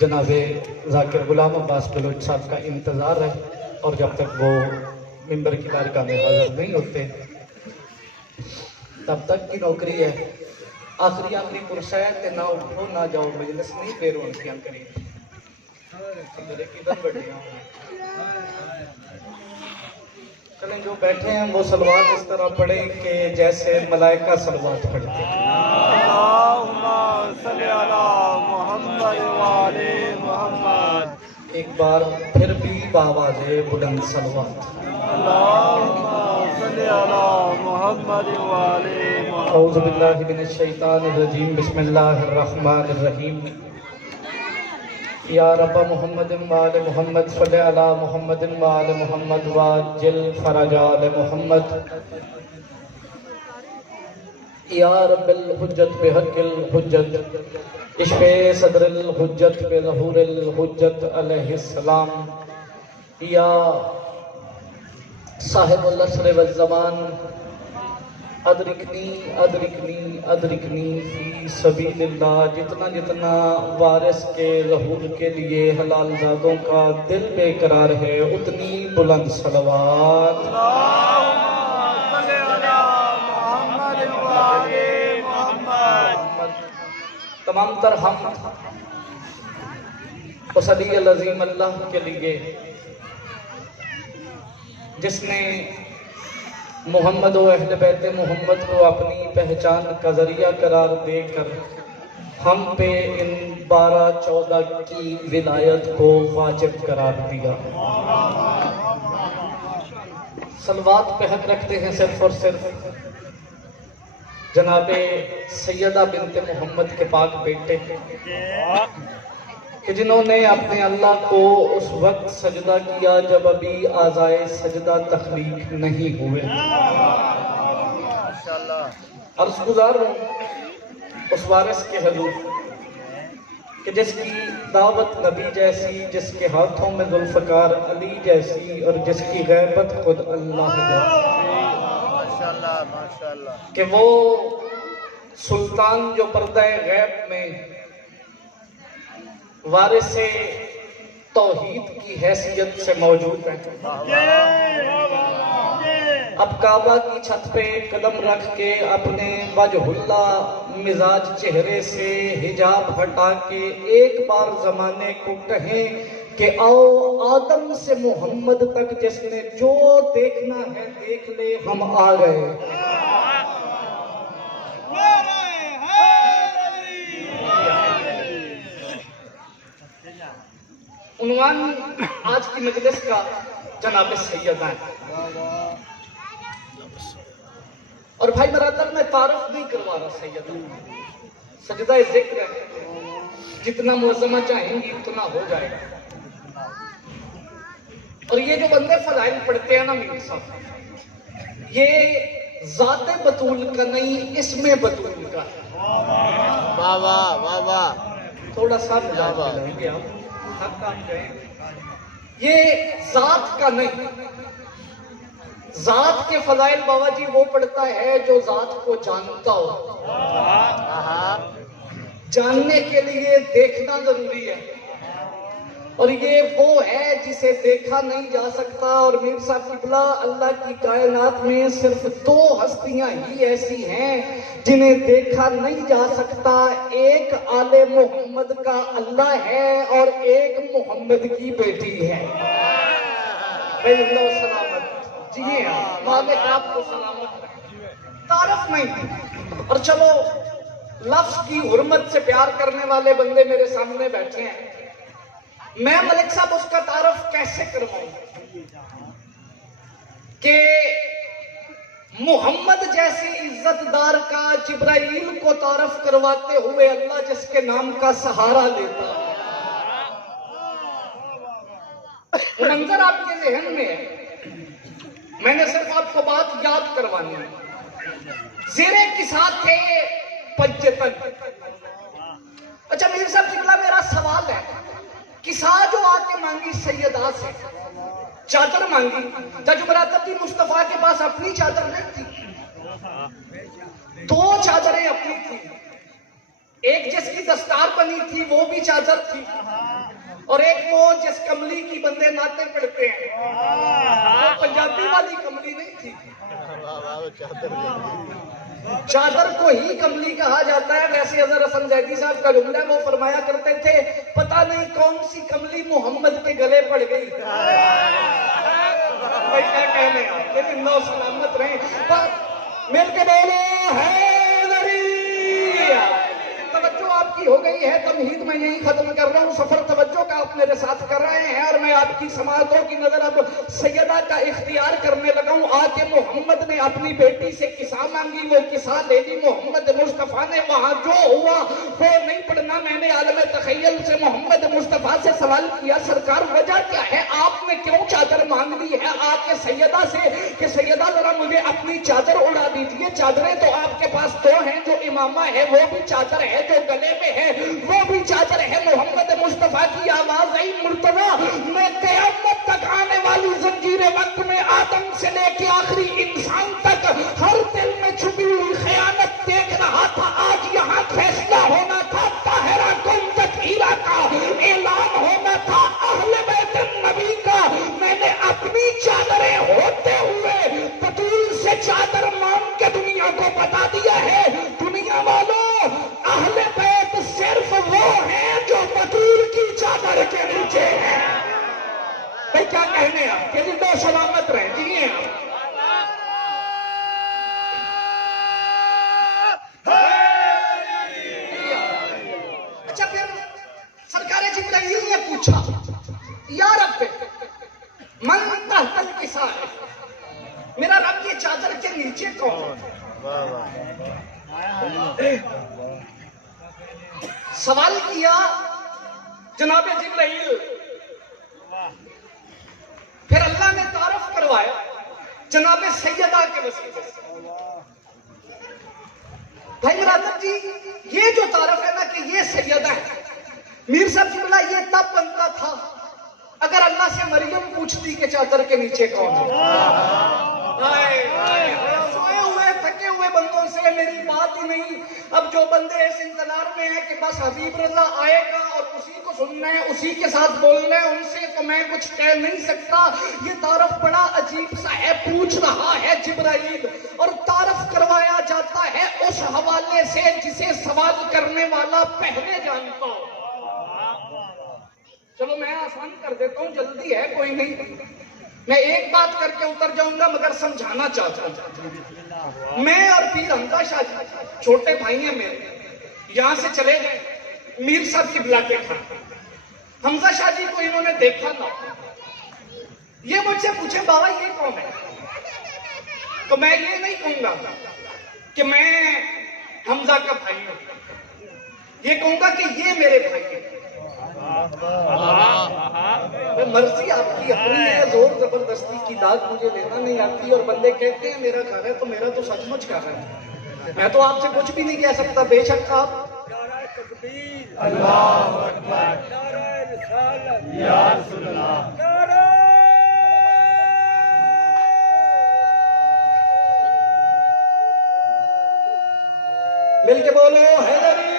جناب ذاکر غلام عباس بلوچ صاحب کا انتظار ہے، اور جب تک وہ ممبر کی بارگاہ میں حاضر نہیں ہوتے تب تک کی نوکری ہے۔ آخری پرسہ تے نہ اٹھو نہ جاؤ مجلس نہیں پھر رونقیاں کریں میرے کدھر بیٹھے ہیں۔ چلیں جو بیٹھے ہیں وہ صلوات اس طرح پڑھیں کہ جیسے ملائکہ صلوات پڑھتے ہیں۔ اللہم صلی علی محمد وعلی محمد۔ ایک بار پھر بھی بآواز بلند صلوات۔ اللہم صلی علی محمد وعلی محمد۔ اعوذ باللہ من الشیطان الرجیم، بسم اللہ الرحمن الرحیم۔ یا رب محمد وآل محمد صلی علی محمد وآل محمد واجل فرج آل محمد۔ یا رب الحجت بحق الحجت اشف صدر الحجت بظہور الحجت علیہ السلام۔ یا صاحب العصر والزمان ادرکنی ادرکنی ادرکنی فی سبیل اللہ۔ جتنا جتنا وارث کے ظہور کے لیے حلال زادوں کا دل بے قرار ہے اتنی بلند صلوات۔ اللہم صلی علی محمد وعلی محمد۔ تمام تر حمد اس علی العظیم اللہ کے لیے جس نے محمد و اہل بیت محمد کو اپنی پہچان کا ذریعہ قرار دے کر ہم پہ ان 12-14 کی ولایت کو واجب قرار دیا۔ صلوات پہ حق رکھتے ہیں صرف اور صرف جناب سیدہ بنت محمد کے پاک بیٹے کہ جنہوں نے اپنے اللہ کو اس وقت سجدہ کیا جب ابھی اعضائے سجدہ تخلیق نہیں ہوئے۔ عرض گزار ہوں اس وارث کے حضور کہ جس کی دعوت نبی جیسی، جس کے ہاتھوں میں ذوالفقار علی جیسی، اور جس کی غیبت خود اللہ جیسی، کہ وہ سلطان جو پردہ غیب میں وارث توحید کی حیثیت سے موجود ہے، اب کعبہ کی چھت پہ قدم رکھ کے اپنے وجہ اللہ مزاج چہرے سے حجاب ہٹا کے ایک بار زمانے کو کہیں کہ آؤ آدم سے محمد تک جس نے جو دیکھنا ہے دیکھ لے، ہم آ گئے۔ عنوان آج کی مجلس کا جناب سیدہ ہے، اور بھائی برادر میں تعارف نہیں کروا رہا سیدہ، سجدہ ذکر ہے، جتنا معظمہ چاہیں گی اتنا ہو جائے گا۔ اور یہ جو بندے فضائل پڑھتے ہیں نا میر صاحب، یہ ذات بطول کا نہیں اسم بطول کا ہے۔ واہ واہ واہ واہ۔ تھوڑا سا مزاج دلائیں گے آپ، حق آپ گئے، یہ ذات کا نہیں، ذات کے فضائل بابا جی وہ پڑھتا ہے جو ذات کو جانتا ہو۔ جاننے کے لیے دیکھنا ضروری ہے، اور یہ وہ ہے جسے دیکھا نہیں جا سکتا۔ اور میر صاحب قبلہ، اللہ کی کائنات میں صرف 2 ہستیاں ہی ایسی ہیں جنہیں دیکھا نہیں جا سکتا، ایک آل محمد کا اللہ ہے اور ایک محمد کی بیٹی ہے۔ اللہ سلامت جی ہاں، مالک آپ کو سلامت رکھے، تعارف نہیں۔ اور چلو لفظ کی حرمت سے پیار کرنے والے بندے میرے سامنے بیٹھے ہیں، میں ملک صاحب اس کا تعارف کیسے کرواؤں کہ محمد جیسی عزت دار کا جبرائیل کو تعارف کرواتے ہوئے اللہ جس کے نام کا سہارا لیتا ہے۔ منظر آپ کے ذہن میں ہے، میں نے صرف آپ کو بات یاد کروانی ہے۔ زیرے کسا تھے پنجتن۔ اچھا میر صاحب جگلا میرا سوال ہے، کسا جو آ کے مانگی سیدہ سے چادر مانگی، جج براتبی مصطفیٰ کے پاس اپنی چادر نہیں تھی، 2 چادریں اپنی تھی، ایک جس کی دستار بنی تھی وہ بھی چادر تھی، اور ایک وہ جس کملی کی بندے ناطے پڑھتے ہیں وہ پنجابی والی کملی نہیں تھی، چادر کو ہی کملی کہا جاتا ہے۔ ویسے اظہر حسن زیدی صاحب کا جملہ ہے، وہ فرمایا کرتے تھے پتہ نہیں کون سی کملی محمد کے گلے پڑ گئی۔ بھائی کیا کہنے آپ کہ زندہ و سلامت رہیں، مل کے بولو حیدری۔ توجہ آپ کی ہو گئی ہے، تمہید میں یہی ختم کر رہا ہوں، سفر توجہ کا آپ میرے ساتھ کر رہے ہیں، اور میں آپ کی سماعتوں کی نظر اب سیدہ کا اختیار کرنے لگا ہوں۔ آ کے محمد نے اپنی بیٹی سے قصہ مانگی، وہ قصہ لے لی محمد مصطفیٰ نے، وہاں جو ہوا وہ نہیں پڑھنا، میں نے عالم تخیل سے محمد مصطفیٰ سے سوال کیا سرکار وجہ کیا ہے، آپ نے کیوں چادر مانگ لی ہے؟ آ کے سیدہ سے کہ سیدہ ذرا مجھے اپنی چادر اڑا دیجیے، چادریں تو آپ کے پاس دو ہیں، جو امامہ ہے وہ بھی چادر ہے، جو گلے میں ہے وہ بھی چادر ہے۔ محمد مصطفیٰ کی آواز آئی مرتضی میں قیامت تک آنے والی زنجیر وقت میں آدم سے لے کے آخری انسان تک ہر دل میں چھپی ہوئی خیانت دیکھ رہا تھا، آج یہاں فیصلہ ہونا تھا، طاہرہ کن تطہیرہ کا اعلان ہونا تھا، اہل بیت النبی کا۔ میں نے اپنی چادریں ہوتے ہوئے بطول سے چادر مانگ کے دنیا کو بتا دیا ہے، دنیا والوں اہل بیت صرف وہ ہیں جو بطول کی چادر کے نیچے ہیں۔ بھائی کیا کہنے آپ کہ زندہ و سلامت رہیں، جیئے آپ۔ اچھا پھر سرکار جبرائیل نے پوچھا یا رب من تحت الکساء، میرا رب یہ چادر کے نیچے کون ہے؟ سوال کیا جناب جبرائیل، پھر اللہ نے تعارف کروایا جناب سیدہ کے وسیلے سے۔ بھائی مرادب جی یہ جو تعارف ہے نا کہ یہ سیدہ ہے، میر صاحب جبلا یہ تب بنتا تھا اگر اللہ سے مریم پوچھتی کہ چادر کے نیچے کون ہے۔ سوئے ہوئے تھکے ہوئے بندوں سے میری بات ہی نہیں، اب جو بندے اس انتظار میں ہیں کہ بس حبیب رضا آئے گا اور اسی کو سننا ہے، اسی کے ساتھ بولنا ہے، ان سے تو میں کچھ کہہ نہیں سکتا۔ یہ تعارف بڑا عجیب سا ہے، پوچھ رہا ہے جبرائیل اور تعارف کروایا جاتا ہے اس حوالے سے جسے سوال کرنے والا پہلے جانتا ہو۔ چلو میں آسان کر دیتا ہوں، جلدی ہے کوئی نہیں، میں ایک بات کر کے اتر جاؤں گا مگر سمجھانا چاہتا ہوں۔ میں اور پیر حمزہ شاہ جی چھوٹے بھائی ہیں میرے، یہاں سے چلے گئے میر صاحب کی بلا کے تھا، حمزہ شاہ جی کو انہوں نے دیکھا نہ، یہ مجھ سے پوچھے بابا یہ کون ہے، تو میں یہ نہیں کہوں گا کہ میں حمزہ کا بھائی ہوں، یہ کہوں گا کہ یہ میرے بھائی ہیں۔ مرضی آپ کی اپنی ہے، زور زبردستی کی داد مجھے لینا نہیں آتی، اور بندے کہتے ہیں میرا گھر ہے تو میرا تو سچ مچ گھر ہے، میں تو آپ سے کچھ بھی نہیں کہہ سکتا، بے شک آپ اللہ اکبر، نعرہ رسالت، یا رسول اللہ، مل کے بولو حیدری۔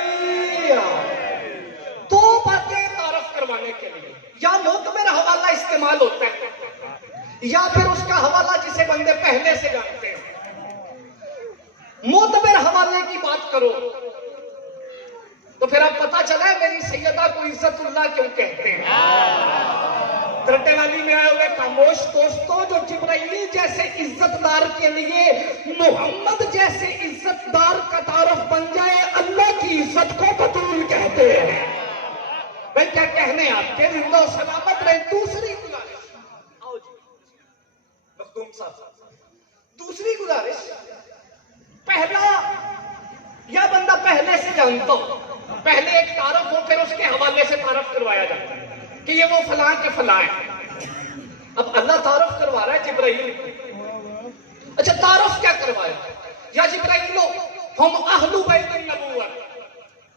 دو باتیں تعارف کروانے کے لیے، یا معتبر حوالہ استعمال ہوتا ہے یا پھر اس کا حوالہ جسے بندے پہلے سے جانتے ہیں۔ معتبر حوالے کی بات کرو تو پھر اب پتا چلا ہے میری سیدہ کو عزت اللہ کیوں کہتے ہیں۔ ترٹے والی میں آئے ہوئے خاموش دوستوں، جو جبرائیل جیسے عزت دار کے لیے محمد جیسے عزت دار کا تعارف بن جائے، اللہ کی عزت کو بطول کہتے ہیں۔ بھائی کیا کہنے آپ کے زندہ و سلامت رہے۔ دوسری گزارش، آؤ جی مخدوم صاحب، دوسری گزارش، پہلا یا بندہ پہلے سے جانتا ہو، پہلے ایک تعارف ہو پھر اس کے حوالے سے تعارف کروایا جاتا ہے کہ یہ وہ فلاں کے فلاں ہیں۔ اب اللہ تعارف کروا رہا ہے جبرائیل، اچھا تعارف کیا کروایا؟ یا جبرائیل ہم اہل بیت النبوت،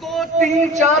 2 3 4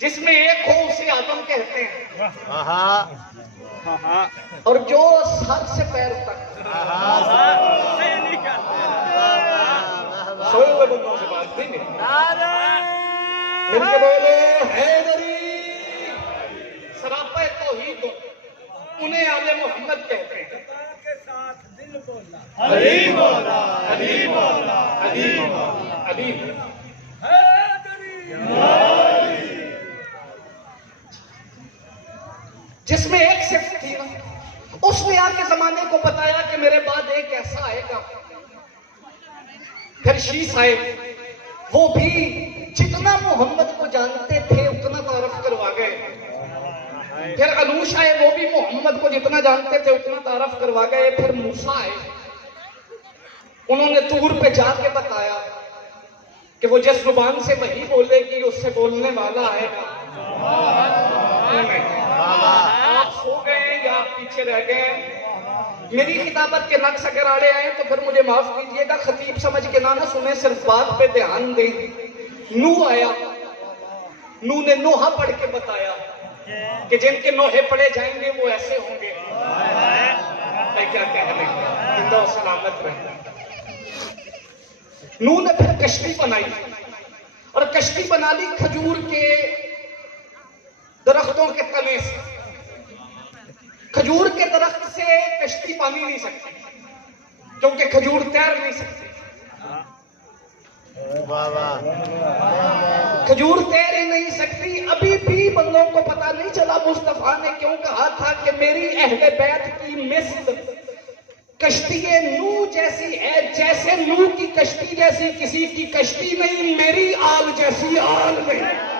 جس میں ایک ہو اسے آدم کہتے ہیں، ہاں اور جو سر سے پیر تک سوئے ہوئے بندوں سے بات نہیں مل کے بولو حیدری، سراپا توحید انہیں آل محمد کہتے ہیں۔ کے ساتھ دل بولا علی مولا علی مولا علی مولا علی جس میں ایک صفت تھی نا، اس نے آ کے زمانے کو بتایا کہ میرے بعد ایک ایسا آئے گا۔ پھر شیس آئے، وہ بھی جتنا محمد کو جانتے تھے اتنا تعارف کروا گئے۔ پھر انوش آئے، وہ بھی محمد کو جتنا جانتے تھے اتنا تعارف کروا گئے۔ پھر موسیٰ آئے، انہوں نے طور پہ جا کے بتایا کہ وہ جس زبان سے وہی بولے گی اس سے بولنے والا آئے گا۔ آپ سو گئے یا آپ پیچھے رہ گئے؟ میری خطابت کے نقص اگر آڑے آئے تو پھر مجھے معاف کیجئے گا، خطیب سمجھ کے نہ سنیں، صرف بات پہ دھیان دیں۔ نوح آیا، نوح نے نوحہ پڑھ کے بتایا کہ جن کے نوحے پڑھے جائیں گے وہ ایسے ہوں گے۔ میں کیا کہہ رہے ہیں، زندہ و سلامت رہے۔ نوح نے پھر کشتی بنائی، اور کشتی بنا لی کھجور کے درختوں کے تنے سے۔ کھجور کے درخت سے کشتی پانی نہیں سکتی کیونکہ کھجور تیر نہیں سکتی، کھجور تیر ہی نہیں سکتی۔ ابھی بھی بندوں کو پتا نہیں چلا مصطفیٰ نے کیوں کہا تھا کہ میری اہل بیت کی مثل کشتی نوح جیسی ہے، جیسے نوح کی کشتی جیسی کسی کی کشتی نہیں، میری آل جیسی آل نہیں۔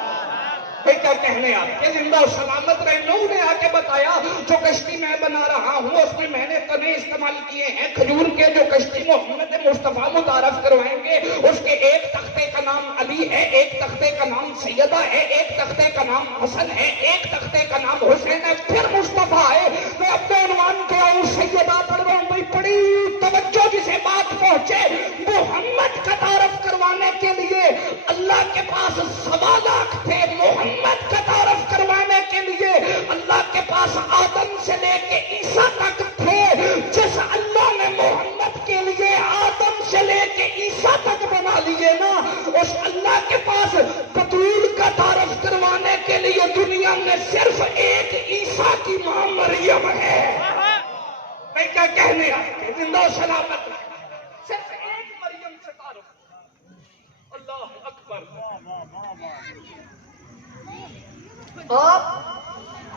میں کیا کہنے آپ کے، زندہ و سلامت رہے۔ نوح نے آ کے بتایا جو کشتی میں بنا رہا ہوں اس میں نے تنے استعمال کیے ہیں کھجور کے، جو کشتی محمد مصطفیٰ متعارف کروائیں گے اس کے ایک تختے کا نام علی ہے، ایک تختے کا نام سیدہ ہے، ایک تختے کا نام حسن ہے، ایک تختے کا نام حسین ہے۔ پھر مصطفیٰ ہے، میں اپنے عنوان کے آؤں سیدہ پڑھ رہا ہوں بھائی، بڑی توجہ جسے بات پہنچے۔ محمد کا تعارف کروانے کے لیے اللہ کے پاس 1.25 لاکھ تھے، محمد کا تعارف کروانے کے لیے اللہ کے پاس آدم سے لے کے عیسیٰ تک تھے۔ جس اللہ نے محمد کے لیے آدم سے لے کے عیسیٰ تک بنا لیے نا، اس اللہ کے پاس بطول کا تعارف کروانے کے لیے دنیا میں صرف ایک عیسیٰ کی ماں مریم ہے۔ میں کیا کہنے آئے، زندہ و سلامت صرف ایک مریم سے تعارف۔ اللہ اکبر۔ آپ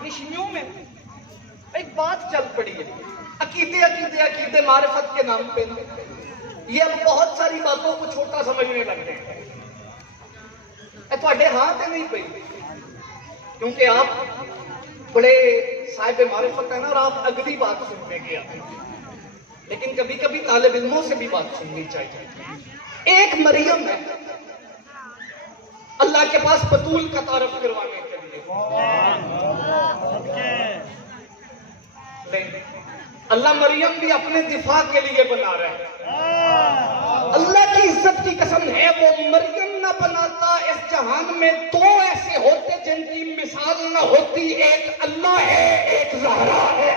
نشنیوں میں ایک بات چل پڑی ہے، عقیدے معرفت کے نام پہ یہ اب بہت ساری باتوں کو چھوٹا سمجھنے لگتے ہیں۔ تھوڑے ہاتھ نہیں پہ، کیونکہ آپ بڑے صاحب معرفت ہیں نا، اور آپ اگلی بات سننے گے آتے ہیں، لیکن کبھی کبھی طالب علموں سے بھی بات سننی چاہیے۔ ایک مریم ہے اللہ کے پاس بطول کا تعارف کروانے کے لیے، اللہ مریم بھی اپنے دفاع کے لیے بنا رہا ہے۔ اللہ کی عزت کی قسم ہے، وہ مریم نہ بناتا اس جہان میں 2 ایسے ہوتے جن کی مثال نہ ہوتی، ایک اللہ ہے، ایک زہرا ہے۔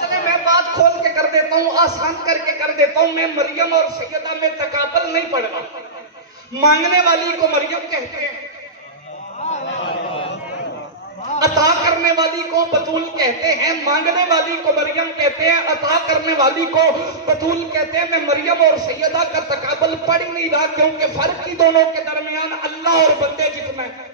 چلے میں بات کھول کے کر دیتا ہوں، آسان کر کے کر دیتا ہوں۔ میں مریم اور سیدہ میں تقابل نہیں پڑھ رہا۔ مانگنے والی کو مریم کہتے ہیں، عطا کرنے والی کو بطول کہتے ہیں۔ مانگنے والی کو مریم کہتے ہیں، عطا کرنے والی کو بطول کہتے ہیں۔ میں مریم اور سیدہ کا تقابل پڑھ ہی نہیں رہا، کیونکہ فرق ہی دونوں کے درمیان اللہ اور بندے جتنا ہے۔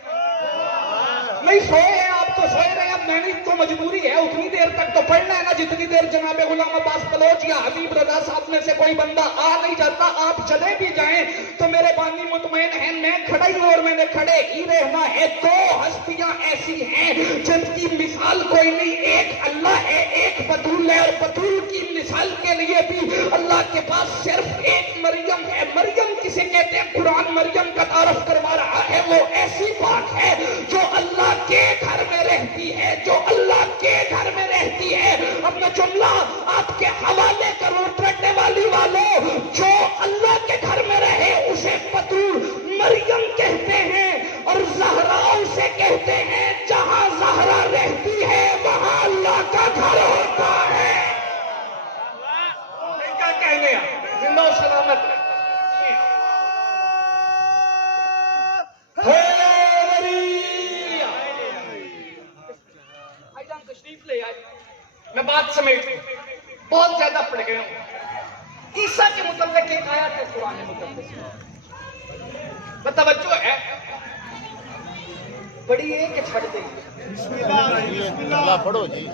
نہیں سوئے ہیں آپ تو سوئے رہے، اب میں نے تو مجبوری ہے اتنی دیر تک تو پڑھنا ہے نا جتنی دیر جناب غلام عباس بلوچ یا حبیب رضا صاحب میں سے کوئی بندہ آ نہیں جاتا۔ آپ چلے بھی جائیں تو میرے بانی مطمئن ہیں، میں کھڑا ہی ہوں اور میں نے کھڑے ہی رہنا ہے۔ 2 ہستیاں ایسی ہیں جن کی مثال کوئی نہیں، ایک اللہ ہے، ایک بطول ہے، اور بطول کی مثال کے لیے بھی اللہ کے پاس صرف ایک مریم ہے۔ مریم کسے کہتے ہیں؟ قرآن مریم کا تعارف کروا رہا ہے، وہ ایسی بات ہے جو اللہ کے گھر میں رہتی ہے، جو اللہ کے گھر میں رہتی ہے۔ اب میں جملہ آپ کے حوالے کروں، پڑھنے والی والوں، جو اللہ کے گھر میں رہے اسے بطول بات سمیٹ بہت زیادہ پڑھ گئے ہوں. عیسیٰ کے متعلق ایک آیت ہے قرآن مقدس میں، توجہ ہے بڑی ہے کہ چھڑ دیں. اللہ پڑھو جی.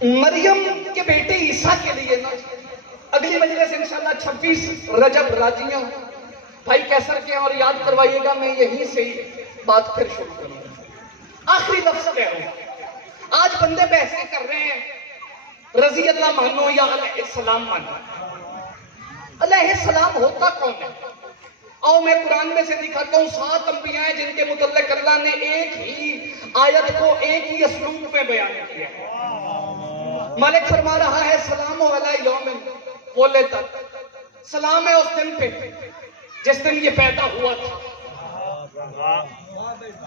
مریم کے بیٹے عیسیٰ کے لیے نا اگلی مجلس انشاءاللہ 26 رجب راجیاں بھائی کیسر کے ہیں اور یاد کروائیے گا. میں یہیں سے ہی بات پھر شروع کروں گا. آخری لفظ کہہ رہا ہوں. آج بندے بحثیں کر رہے ہیں رضی اللہ مانو یا علیہ السلام مانو. علیہ السلام ہوتا کون ہے؟ اور میں قرآن میں سے دکھاتا ہوں 7 انبیاء ہیں جن کے متعلق اللہ نے ایک ہی آیت کو ایک ہی اسلوب میں بیان کیا ہے. مالک فرما رہا ہے سلام علی یوم ولد، سلام ہے اس دن پہ جس دن یہ پیدا ہوا تھا.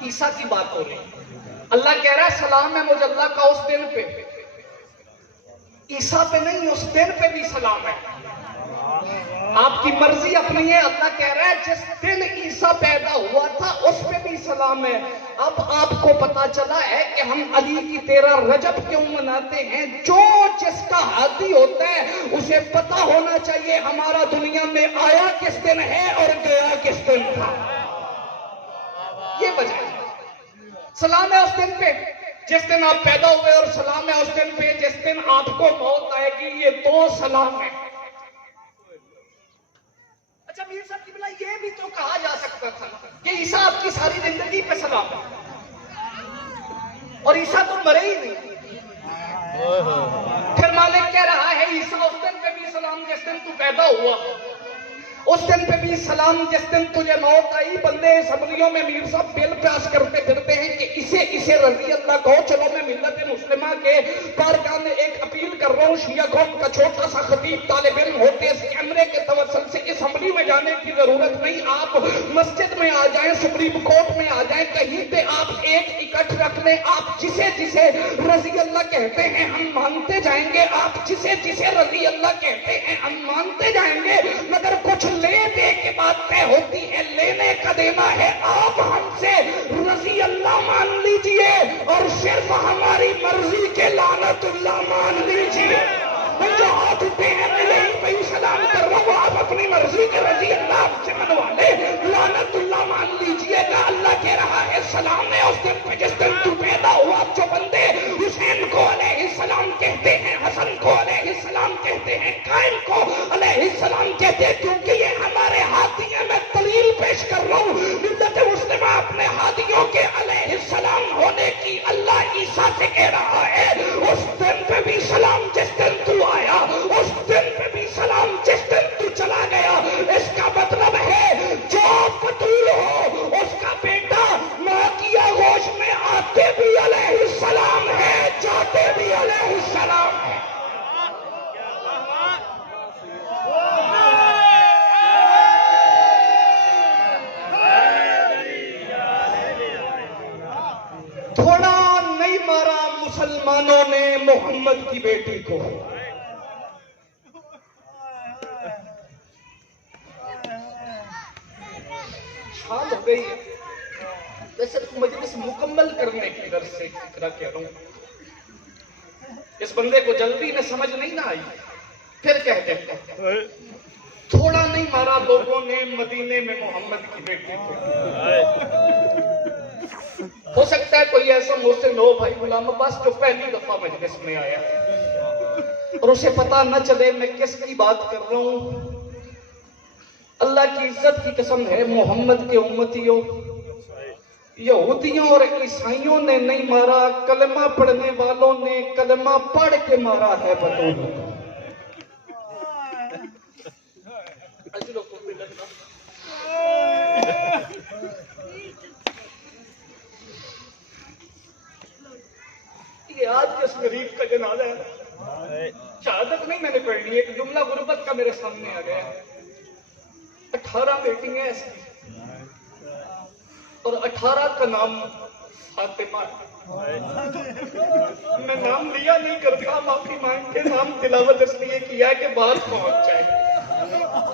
عیسیٰ کی بات ہو رہی ہے. اللہ کہہ رہا ہے سلام ہے مجھ اللہ کا اس دن پہ. عیسیٰ پہ نہیں، اس دن پہ بھی سلام ہے. آپ کی مرضی اپنی ہے. اللہ کہہ رہا ہے جس دن عیسیٰ پیدا ہوا تھا اس پہ بھی سلام ہے. اب آپ کو پتا چلا ہے کہ ہم علی کی 13 رجب کیوں مناتے ہیں. جو جس کا ہادی ہوتا ہے اسے پتا ہونا چاہیے ہمارا دنیا میں آیا کس دن ہے اور گیا کس دن تھا. یہ وجہ ہے. سلام ہے اس دن پہ جس دن آپ پیدا ہوئے اور سلام ہے اس دن پہ جس دن آپ کو موت آئے گی. یہ 2 سلام ہیں. اچھا میر صاحب کی بلا یہ بھی تو کہا جا سکتا تھا کہ عیسیٰ آپ کی ساری زندگی پہ سلام ہے اور عیسیٰ تو مرے ہی نہیں. پھر مالک کہہ رہا ہے عیسیٰ اس دن پہ بھی سلام جس دن تو پیدا ہوا، اس دن پہ بھی سلام جس دن تجھے موت آئی. بندے اسمبلیوں میں میر صاحب بل پاس کرتے پھرتے ہیں کہ اسے رضی اللہ کہو. چلو میں ملت مسلمہ کے بارگاہ میں ایک اپیل کر رہا ہوں. شیعہ قوم کا چھوٹا سا خطیب طالب علم ہوتے اس کیمرے کے توسل سے اسمبلی میں جانے کی ضرورت نہیں. آپ مسجد میں آ جائیں، سپریم کورٹ میں آ جائیں، کہیں پہ آپ ایک اکٹھ رکھ لیں. آپ جسے رضی اللہ کہتے ہیں ہم مانتے جائیں گے. آپ جسے رضی اللہ کہتے ہیں ہم مانتے جائیں گے. مگر کچھ لے دے کے بات طے ہوتی ہے، لینے کا دینا ہے. آپ ہم سے رضی اللہ مان لیجئے اور صرف ہماری مرضی کے لعنت اللہ مان لیجئے. جو ہاتھ اٹھے ہیں میں یہیں پہ ہی سلام کر رہا ہوں. آپ اپنی مرضی کے رضی اللہ آپ سے منوا لے، لعنت اللہ مان لیجئے گا. اللہ کہہ رہا ہے سلام ہے اس دن پہ جس دن تو پیدا ہوا. جو بندے حسین کو علیہ السلام کہتے ہیں، حسن کو علیہ السلام کہتے ہیں، قائم کو علیہ السلام کہتے ہیں، کیونکہ یہ ہمارے ہادی ہیں. میں دلیل پیش کر رہا ہوں. ملت مسلمہ اپنے ہادیوں کے علیہ السلام ہونے کی اللہ عیسیٰ سے کہہ رہا ہے اس دن پہ بھی سلام جس دن تو آیا، اس دن پہ بھی سلام جس دن تو چلا گیا. اس کا مطلب ہے جو فتول ہو اس کا بیٹا ماں کی آغوش میں آتے بھی علیہ السلام ہے، جاتے بھی علیہ السلام ہے. تھوڑا نہیں مارا مسلمانوں نے محمد کی بیٹی کو. شام ہو گئی ہے. ویسے مجلس مکمل کرنے کی غرض سے فکرہ کہہ رہا ہوں. اس بندے کو جلدی میں سمجھ نہیں نہ آئی پھر کہہ دیتا ہوں. تھوڑا نہیں مارا لوگوں نے مدینے میں محمد کی بیٹی کو. ہو سکتا ہے کوئی ایسا محسن ہو بھائی غلام عباس جو پہلی دفعہ مجلس میں آیا اور اسے پتا نہ چلے میں کس کی بات کر رہا ہوں. اللہ کی عزت کی قسم ہے محمد کے امتیوں یہودیوں اور عیسائیوں نے نہیں مارا، کلمہ پڑھنے والوں نے کلمہ پڑھ کے مارا ہے. بطور یہ آج کس غریب کا جنازہ ہے. شہادت نہیں میں نے پڑھنی، ایک جملہ غربت کا میرے سامنے آ گیا. 18 بیٹی ہیں اس کی اور 18 کا نام فاطمہ ہے. میں نام لیا نہیں کرتا، معافی مانگ کے نام تلاوت اس لیے کیا کہ بات پہنچ جائے.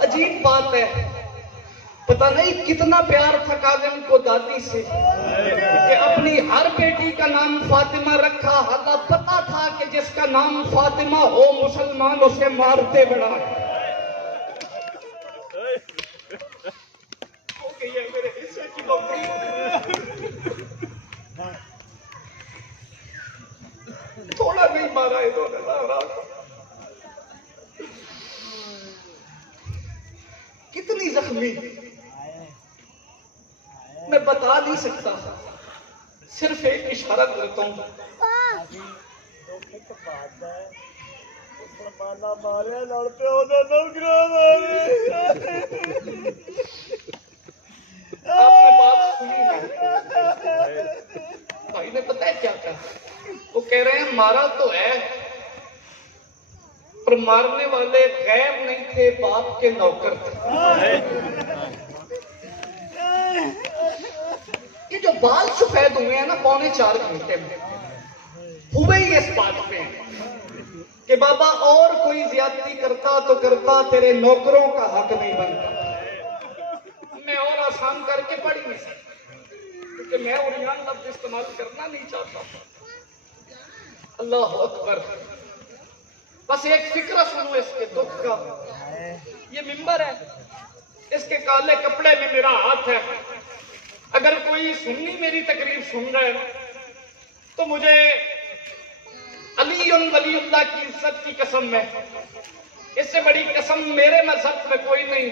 عجیب بات ہے پتہ نہیں کتنا پیار تھا کاظم کو دادی سے کہ اپنی ہر بیٹی کا نام فاطمہ رکھا، حالہ پتہ تھا کہ جس کا نام فاطمہ ہو مسلمان اسے مارتے بڑا ہے۔ ہو گئی ہے میرے حصے کی نوکری، تھوڑا نہیں مارا انہوں نے رات، کتنی زخمی میں بتا نہیں سکتا، صرف ایک اشارہ کرتا ہوں۔ آپ نے بات سنی ہے، بھائی نے پتہ ہے کیا کہا؟ وہ کہہ رہے ہیں مارا تو ہے پر مارنے والے غیر نہیں تھے، باپ کے نوکر تھے۔ یہ جو بال سفید ہوئے ہیں نا 3.25 گھنٹے میں، ہوئے ہی اس بات پہ کہ بابا اور کوئی زیادتی کرتا تو کرتا، تیرے نوکروں کا حق نہیں بنتا۔ میں اور آسان کر کے پڑھ نہیں سکتا کیونکہ میں عریان لفظ استعمال کرنا نہیں چاہتا۔ اللہ اکبر، بس ایک فکرہ سنو اس کے دکھ کا۔ یہ ممبر ہے، اس کے کالے کپڑے میں میرا ہاتھ ہے، اگر کوئی سنی میری تقریر سن رہا ہے تو مجھے علی ولی اللہ کی عزت کی قسم ہے، اس سے بڑی قسم میرے مذہب میں کوئی نہیں،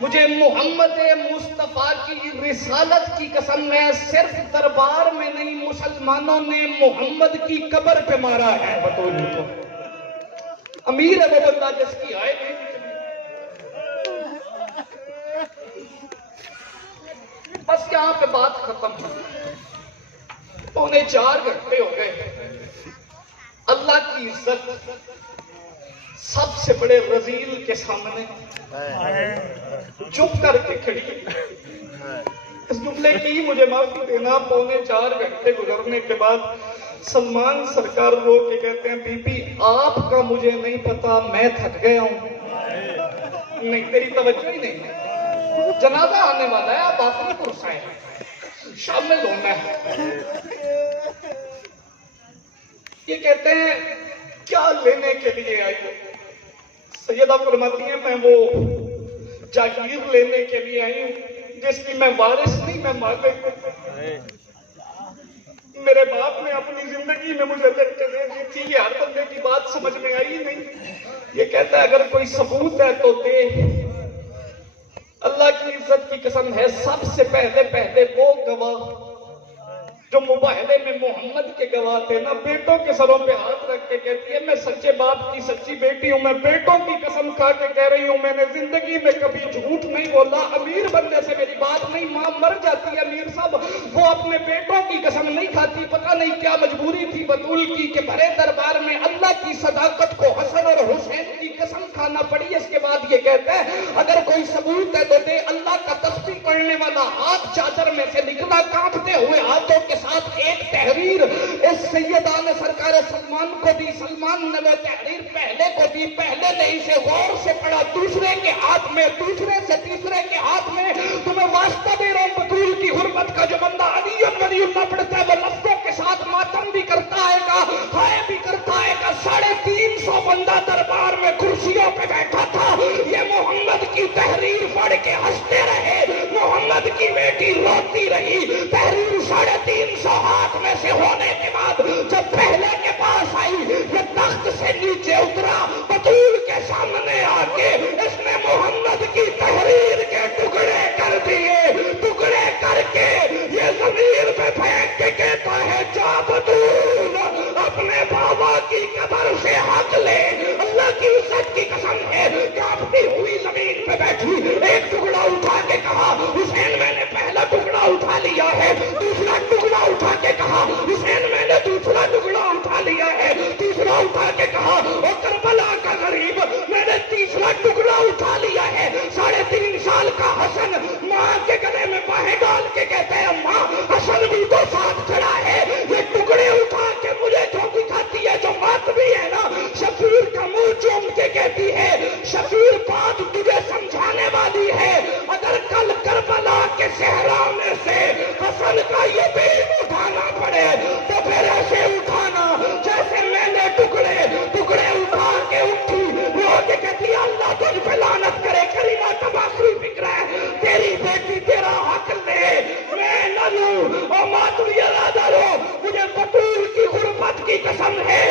مجھے محمد مصطفیٰ کی رسالت کی قسم ہے، صرف دربار میں نہیں مسلمانوں نے محمد کی قبر پہ مارا ہے بطول کو۔ امیر ہے وہ بندہ جس کی آئے نہیں، بس یہاں پہ بات ختم ہو۔ 3.25 گھنٹے ہو گئے، اللہ کی عزت سب سے بڑے رذیل کے سامنے چپ کر کے کھڑی۔ اس جملے کی مجھے معافی دینا، 3.25 گھنٹے گزرنے کے بعد سلمان سرکار رو کے کہتے ہیں بی بی آپ کا مجھے نہیں پتا، میں تھک گیا ہوں۔ نہیں، تیری توجہ ہی نہیں ہے، جنازہ آنے والا ہے، آپ آخری پرسہ ہیں، شامل ہونا ہے۔ یہ کہتے ہیں کیا لینے کے لیے آئی؟ سیدہ فرماتی ہیں میں وہ جاگیر لینے کے لیے آئی ہوں جس کی میں وارث نہیں، میں مالک ہوں۔ میرے باپ نے اپنی زندگی میں مجھے لڑکے دے دی تھی، یہ ہر بندے کی بات سمجھ میں آئی نہیں۔ یہ کہتا ہے اگر کوئی ثبوت ہے تو دے۔ اللہ کی عزت کی قسم ہے، سب سے پہلے وہ گواہ جو مباہلے میں محمد کے گواہ تھے نا، بیٹوں کے سروں پہ ہاتھ رکھ کے کہتی ہے میں سچے باپ کی سچی بیٹی ہوں، میں بیٹوں کی قسم کھا کے کہہ رہی ہوں میں نے زندگی میں کبھی جھوٹ نہیں بولا۔ امیر بندے سے میری بات نہیں، ماں مر جاتی ہے امیر صاحب، وہ اپنے بیٹوں کی قسم نہیں کھاتی، پتہ نہیں کیا مجبوری تھی بطول کی کہ بڑے دربار میں اللہ کی صداقت کو حسن اور حسین کی قسم کھانا پڑی۔ اس کے بعد یہ کہتا ہے اگر کوئی ثبوت ہے تو دے۔ اللہ کا تسبیح پڑھنے والا ہاتھ چادر میں سے نکلا، کانپتے ہوئے ہاتھوں کے ساتھ ایک تحریر اس سیدہ نے سرکار سلمان کو دی۔ سلمان نے وہ تحریر پہلے کو دی، پہلے نے اسے غور سے پڑھا، دوسرے کے ہاتھ میں، دوسرے سے تیسرے کے ہاتھ میں۔ تمہیں واسطہ دے رہا ہوں بطول کی حرمت کا، جو بندہ علی ولی اللہ پڑھتا ہے وہ لفظوں کے ساتھ ماتم بھی کرتا ہے گا، ہائے بھی کرتا ہے گا۔ 350 بندہ دربار میں کرسیوں پہ بیٹھا تھا، یہ محمد کی تحریر پڑھ کے ہنستے رہے، محمد کی بیٹی روتی رہی۔ تحریر 350 ہاتھ میں سے ہونے کے بعد جب پہلے کے پاس آئی، یہ تخت سے نیچے اترا، بطول کے سامنے آ کے اس نے محمد کی تحریر کے ٹکڑے کر دیے، ٹکڑے کر کے یہ زمین پہ پھینک کے کہتا ہے جا بطول اپنے بابا کی قبر سے حق لے۔ اللہ کی عزت کی قسم ہے، کانپتی ہوئی زمین پہ بیٹھی، ایک ٹکڑا اٹھا کے کہا حسین میں نے پہلا ٹکڑا اٹھا لیا ہے، دوسرا ٹکڑا اٹھا کے کہا حسین میں نے دوسرا ٹکڑا اٹھا لیا ہے، تیسرا اٹھا کے کہا او کربلا کا غریب میں نے تیسرا ٹکڑا اٹھا لیا ہے۔ 3.5 سال کا حسن ماں کے گلے میں باہیں ڈال کے کہتے ہیں ماں حسن بھی تو ساتھ کھڑا ہے، یہ ٹکڑے اٹھا کے مجھے جو دکھاتی ہے، جو بات بھی ہے نا، شفیر کا منہ چوم کے کہتی ہے شفیر بات تجھے سمجھانے والی ہے، اگر کل تن کا یہ بیم اٹھانا پڑے تو پھر ایسے اٹھانا جیسے میں نے ٹکڑے ٹکڑے اٹھا کے اٹھی رو کے کہتی اللہ تجھ پہ لعنت کرے کریمہ تباخری فکر ہے تیری بیٹی تیرا حق لے میں نہ لوں اور ماں تو یہ یاد رہو مجھے بطول کی غربت کی قسم ہے